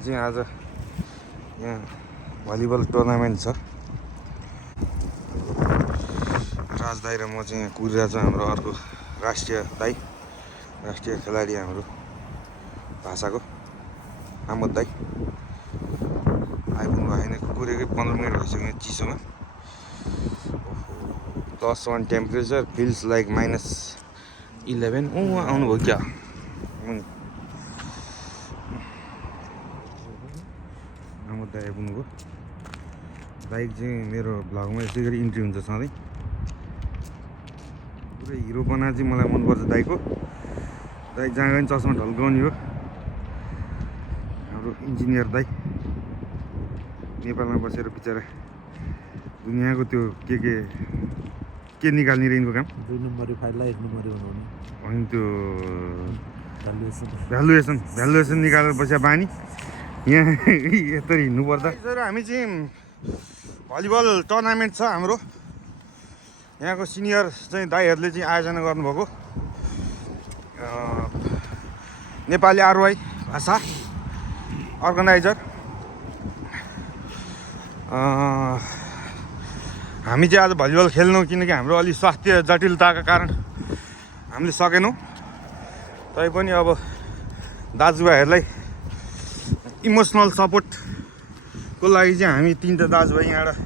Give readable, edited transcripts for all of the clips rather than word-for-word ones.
चाहिँ आज यहाँ भलिबल टुर्नामेन्ट छ। राज दाई र म चाहिँ यहाँ कुदिरहेको छु। हाम्रो अर्को राष्ट्रिय दाई, राष्ट्रिय खेलाडी हाम्रो भाषाको आमोद दाई आइपुग्नु भएको छैन। कुरेकै 15 मिनट भइसक्यो चिसोमा। +1 टेम्परेचर, फिल्स लाइक -11। उहाँ आउनुभयो क्या? आमोद दाई आइपुग्नुभयो। बाइक चाहिँ मेरो भ्लगमा यसै गरी इन्ट्री हुन्छ सधैँ। पुरै हिरोपना चाहिँ मलाई मनपर्छ दाइको। दाइ जहाँ गयो पनि चस्मा ढल्काउने हो। हाम्रो इन्जिनियर दाइ नेपालमा बसेर बिचरा दुनियाँको त्यो के निकाल्ने रे यिनको काम। 2 नम्बरी फाइललाई 1 नम्बरी बनाउने अनि त्यो भ्यालुएसन भ्यालुएसन निकालेर बस्या बानी यहाँ यत्रो हिँड्नु पर्दा। हामी चाहिँ भलिबल टुर्नामेन्ट छ हाम्रो। यहाँको सिनियर चाहिँ दाइहरूले चाहिँ आयोजना गर्नुभएको नेपाली आरवाई भाषा अर्गनाइजर। हामी चाहिँ आज भलिबल खेल्नौँ किनकि हाम्रो अलि स्वास्थ्य जटिलताका कारण हामीले सकेनौँ। तैपनि अब दाजुभाइहरूलाई इमोसनल सपोर्टको लागि चाहिँ हामी 3टा दाजुभाइ यहाँबाट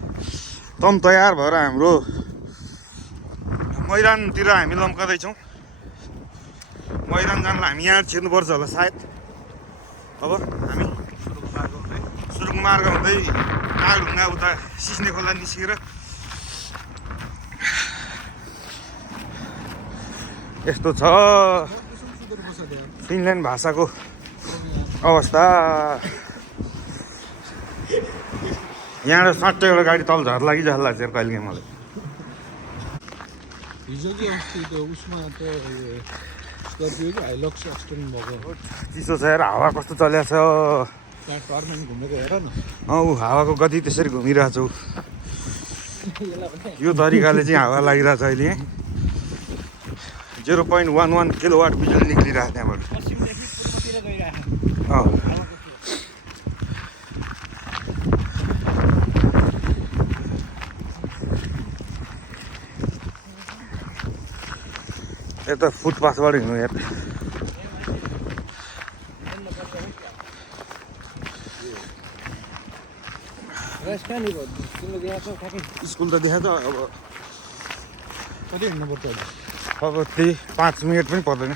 तम तयार भएर हाम्रो मैदानतिर हामी लम्काउँदैछौँ। मैदान जानलाई हामी यहाँ छिर्नुपर्छ होला सायद। अब हामी सुरुङ मार्ग हुँदै कालढुङ्गा उता सिस्ने खोला निस्केर यस्तो छ फिनल्यान्ड भाषाको अवस्था। यहाँबाट सट्टै एउटा गाडी तल झर्ला कि जस्तो लाग्छ कहिले मलाई। हिजो कि अस्ति त्यो उसमा त्यो स्कर्पियो कि हाइलक्स एक्सिडेन्ट भएको। चिसो छ यार, हावा कस्तो चलेको छ। त्यहाँ टर्नामेन्ट घुमेको हेर न। हावाको गति त्यसरी घुमिरहेछ। यो तरिकाले चाहिँ हावा लागिरहेछ अहिले। 0.11 किलोवाट बिजुली निक्लिरहेको त्यहाँबाट। यता फुटपाथबाट हिँड्नु यार। स्कुल त देखाएको छ। अब कति हिँड्नु पर्छ अहिले? अब त्यही 5 मिनट पनि पर्दैन।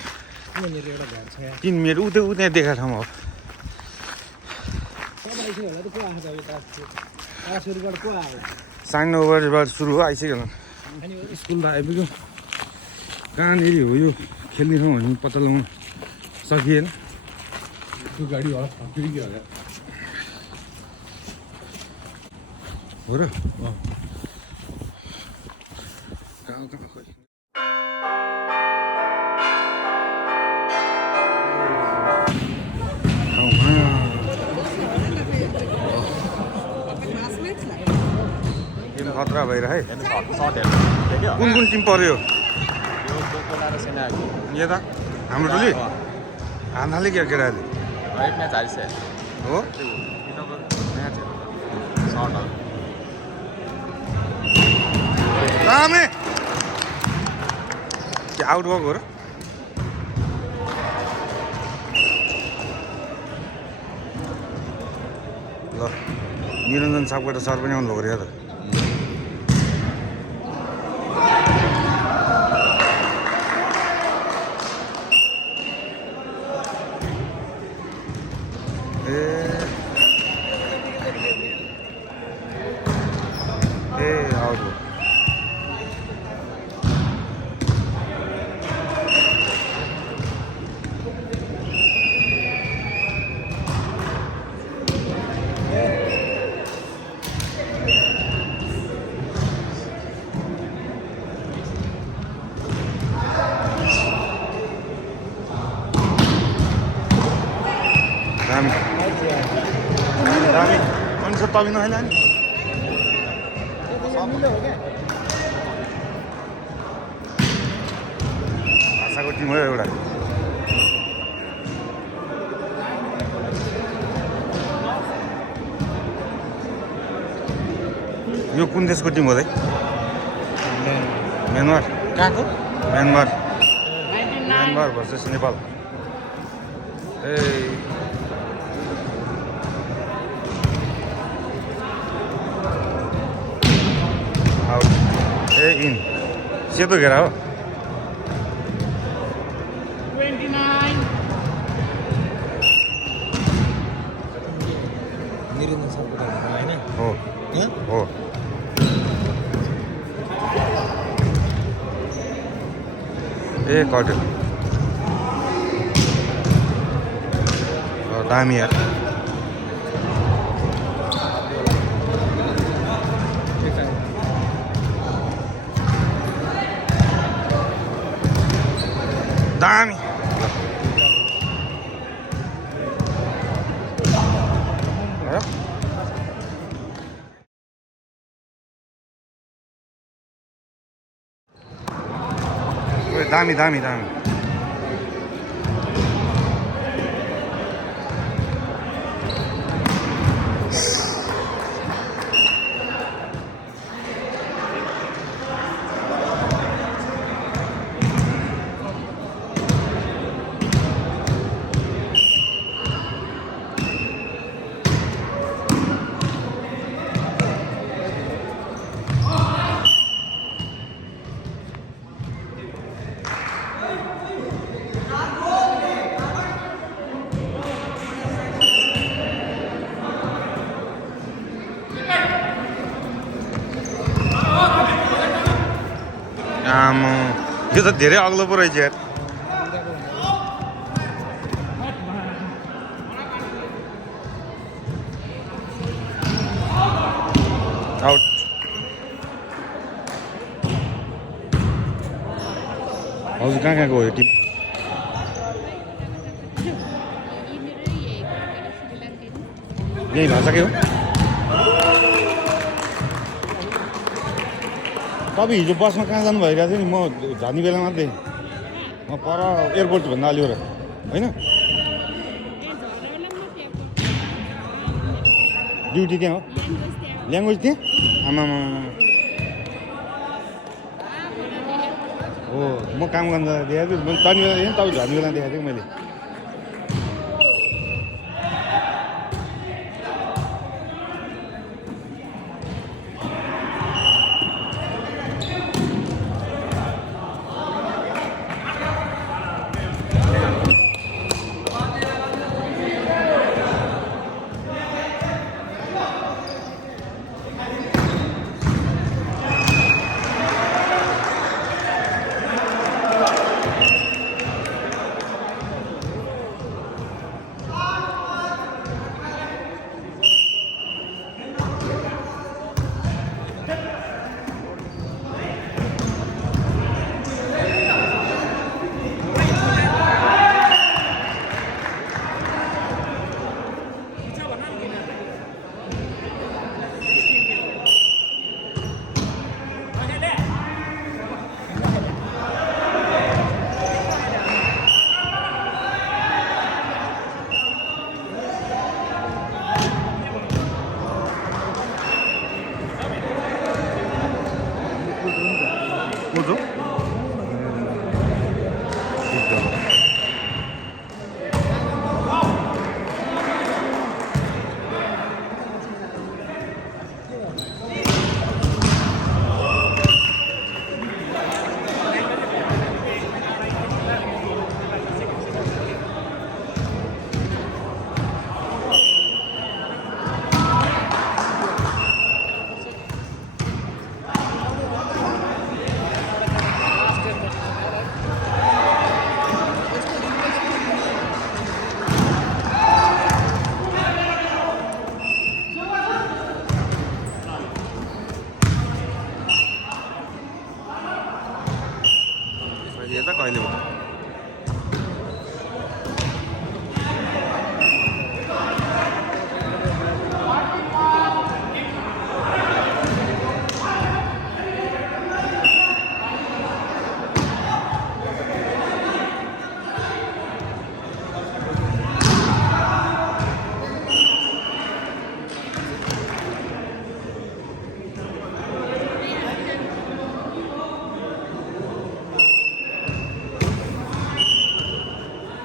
3 मिनट उ त्यहाँ देखाएको ठाउँमा हो। सानो ओभरबाट सुरु हो, आइसक्यो होला। स्कुल त आइपुग्यो। कहाँनिर हो यो खेल्ने ठाउँ भन्ने पत्ता लगाउन सकिएन। त्यो गाडी होला हो र? कहाँ खोइ। खतरा भइरहे। कुन कुन टिम पर्यो? यता हाम्रो टोली हान्न थाल्यो क्या केटाहरूले? हो रामे के आउट भएको हो र? ल निरञ्जन सापकोटा सर पनि आउनुभएको अरे त। तभी नखाइला नि भाषाको टिम हो एउटा। यो कुन देशको टिम हो त म्यानमार कहाँको Myanmar versus Nepal A out A in सेतो घेरा हो निरञ्जन सापकोटा होइन हो हो ए कटेल दामी यार दामी दामी दामी दामी यो त धेरै अग्लो पो रहेछ यार आउट हजुर कहाँ कहाँको हो यो टिम यही भाषाकै हो तपाईँ हिजो बसमा कहाँ जानु भइरहेको थियो नि म जाने बेला मात्रै म पर एयरपोर्टभन्दा अलि होइन ड्युटी त्यहाँ हो ल्याङ्ग्वेज त्यहाँ आमामा हो म काम गर्न देखाएको थिएँ तनी बेला देखेँ तपाईँ झर्ने बेला देखाएको थिएँ मैले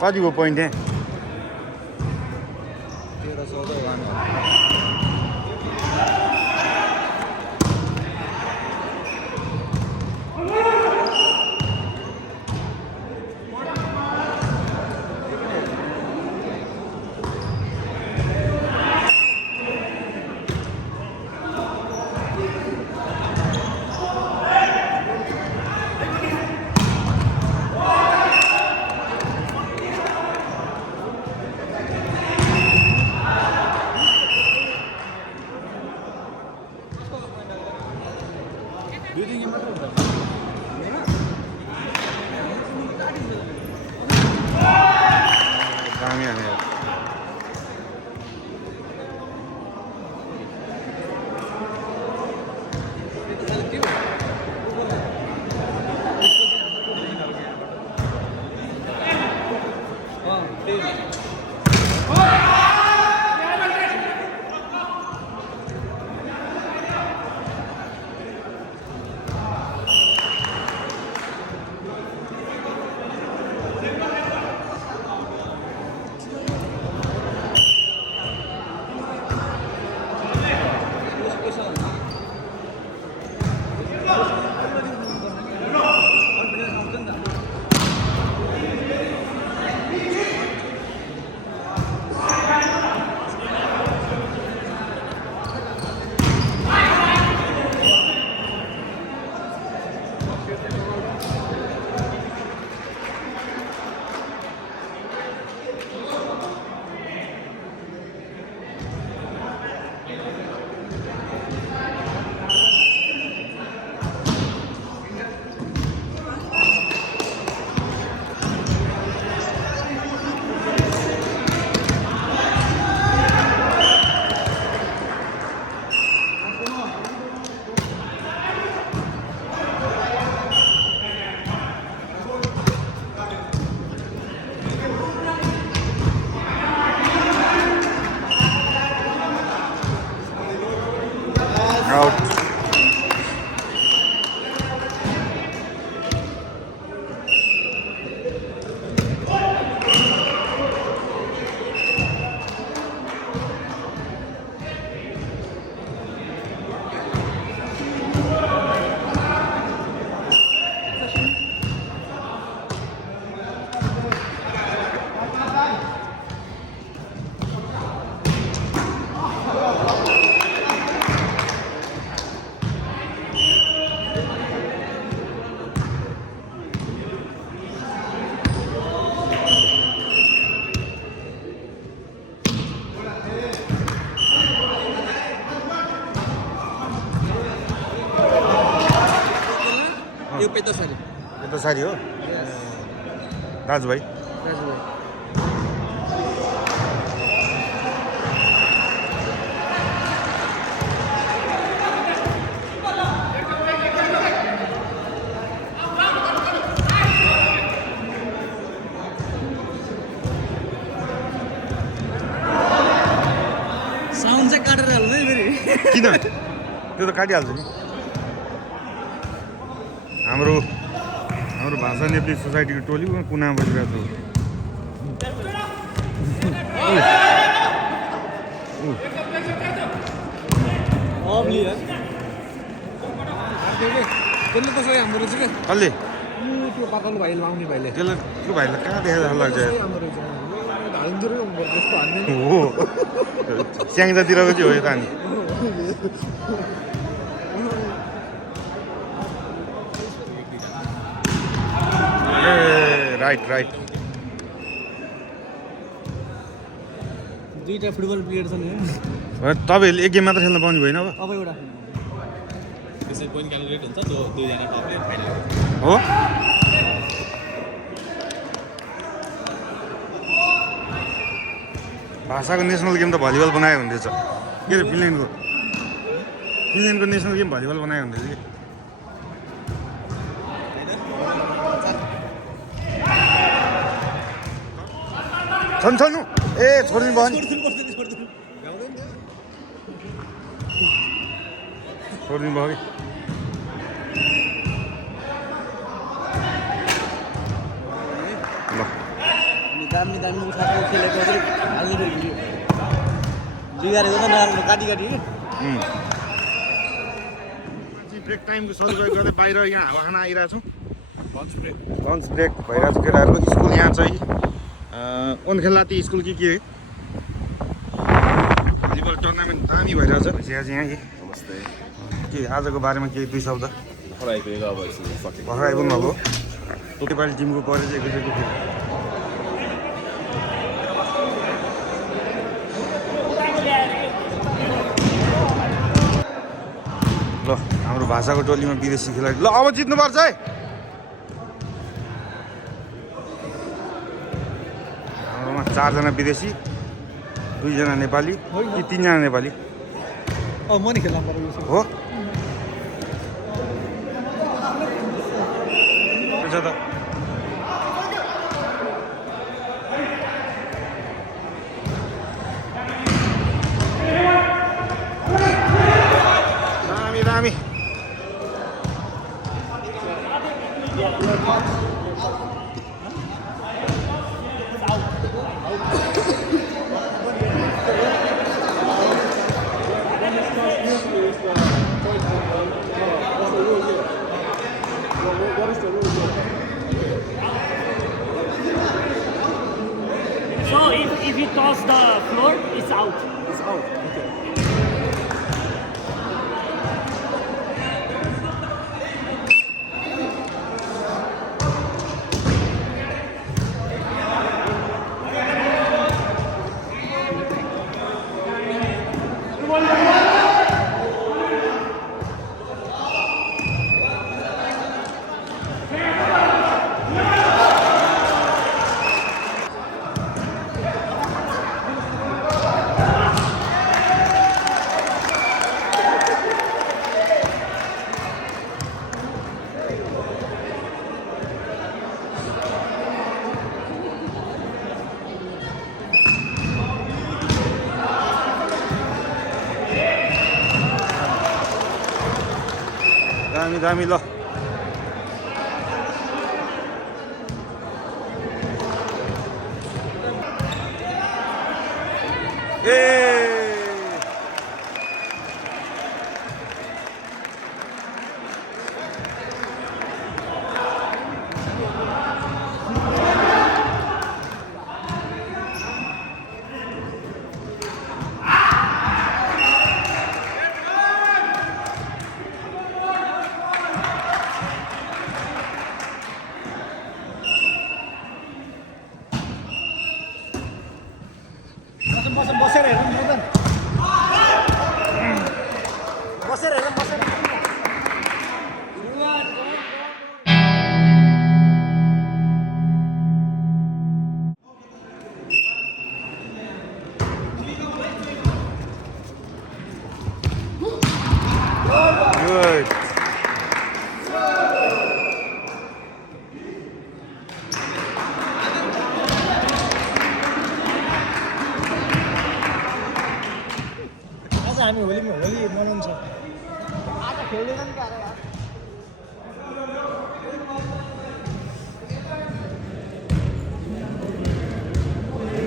कतिको पोइन्ट यहाँ 13-14 दुई दिन मात्र हुन्छ दामी हाने यार आउट यो पेतसारी यो त सारी हो दाजुभाइ दाजुभाइ साउन्ड चाहिँ काटेर हाल्नु है फेरि किन त्यो त काटिहाल्छ नि हाम्रो भाषा नेप्ली सोसाइटीको टोली कुनामा बसिरहेको त्यसले कसरी हाम्रो रहेछ क्या कसले त्यो पाकाउनु भाइले आउने भाइले त्यसलाई त्यो भाइलाई कहाँ देखाएर लाग्छ हाम्रो रहेछ हालिदिएर जस्तो हान्ने हो स्याङ्जातिरको चाहिँ हो यो त हामी ए राइट राइट दुईटा फुटबल प्लेयर छन् तपाईँहरूले एक गेम मात्र खेल्न पाउने भएन अब एउटा त्यसै पोइन्ट क्यालकुलेट हुन्छ त्यो दुईजना टपले फाइनल हो भाषाको नेसनल गेम त भलिबल बनाएको हुँदैछ के अरे फिनल्यान्डको नेसनल गेम भलिबल बनाएको हुँदैछ कि छन् ए छोडिदिनु भयो नि छोडिदिनु भयो कि ल दामी दामी उठाएको खेलेको चाहिँ हाल्ने भिडियो बिगारेको त नहाल्नु काटी काटी ब्रेक टाइमको सदुपयोग गर्दै बाहिर यहाँ हावा खाना आइरहेको छौँ लन्च ब्रेक भइरहेको छ केटाहरूको स्कुल यहाँ चाहिँ ओनखेलाती स्कुल के भलिबल टुर्नामेन्ट दामी भइरहेछ यहाँ चाहिँ नमस्ते के आजको बारेमा केही दुई शब्द भर्खर आइपुगेको अब सकेको भर्खर आइपुग्नु भएको नेपाली टिमको परे चाहिँ एकैचोटि थियो ल हाम्रो भाषाको टोलीमा विदेशी खेलाडी ल अब जित्नुपर्छ है हाम्रोमा 4 जना विदेशी 2 जना नेपाली कि 3 जना नेपाली म नि खेल्न पर्यो हो छ त दामी So if he toss the floor, it's out. It's out. Okay. दामी ल बसेर हेरौँ मदन बसेर हेरौँ बसेर Good. आज हामी होली मनाउँछ आज खेल्दैन नि यार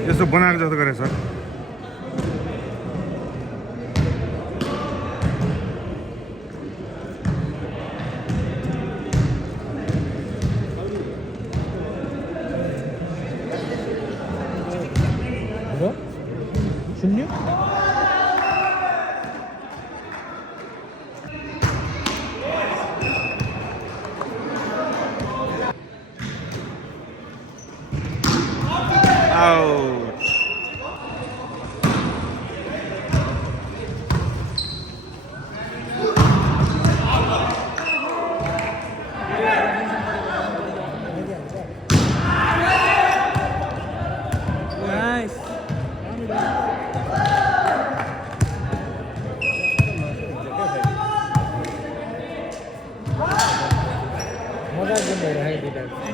यसो बनाएको जस्तो गरेछ शून्य Out. नाइस मजा एकदम भइरहेको दुईटा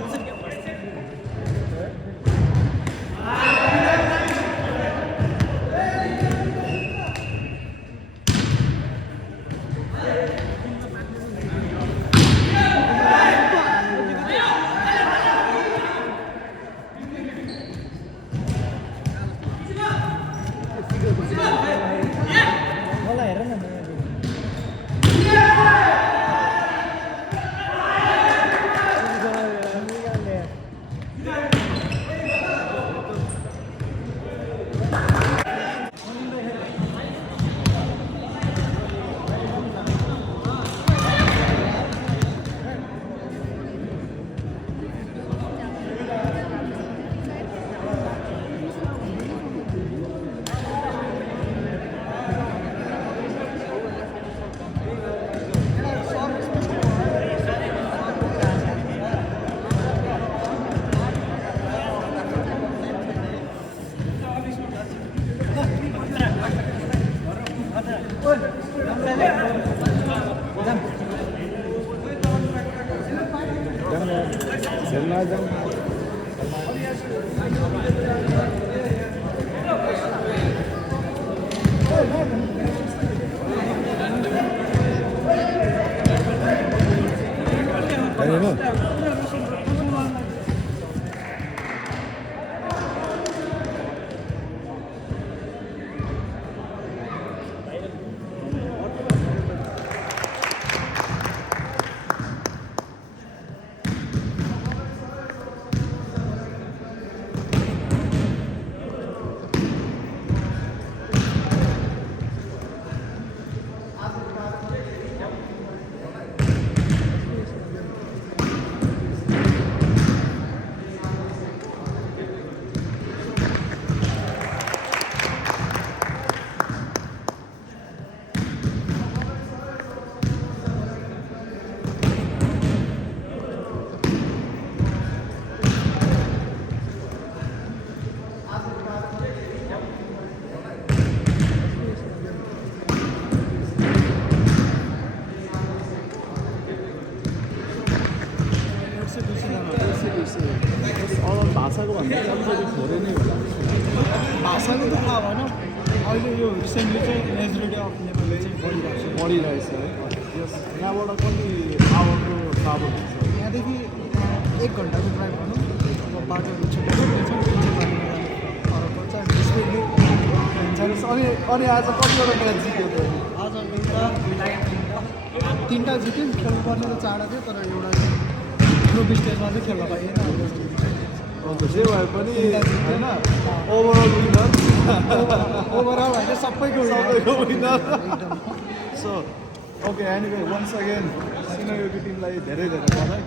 भाषाको भन्दा अलिकति धेरै नै होला भाषाको त थाहा भएन अहिले यो रिसेन्टली चाहिँ मेजोरिटी अफ नेपाली चाहिँ बढिरहेछ है यहाँबाट कति आवरको ट्राभल हुन्छ यहाँदेखि 1 घन्टाको ड्राइभ भनौँ अब बाटोहरू छुट्याएको अनि आज कतिवटा म्याच जित्यो त आज एउटा 3टा जित्यो खेल्नुपर्ने त 4 थियो तर एउटा ग्रुप स्टेजमा चाहिँ खेल्न पाइएन अन्त जे भए पनि होइन ओभरअल विनर ओभरअल होइन सबैको winner so okay anyway once again senior टिमलाई धेरै धेरै बधाई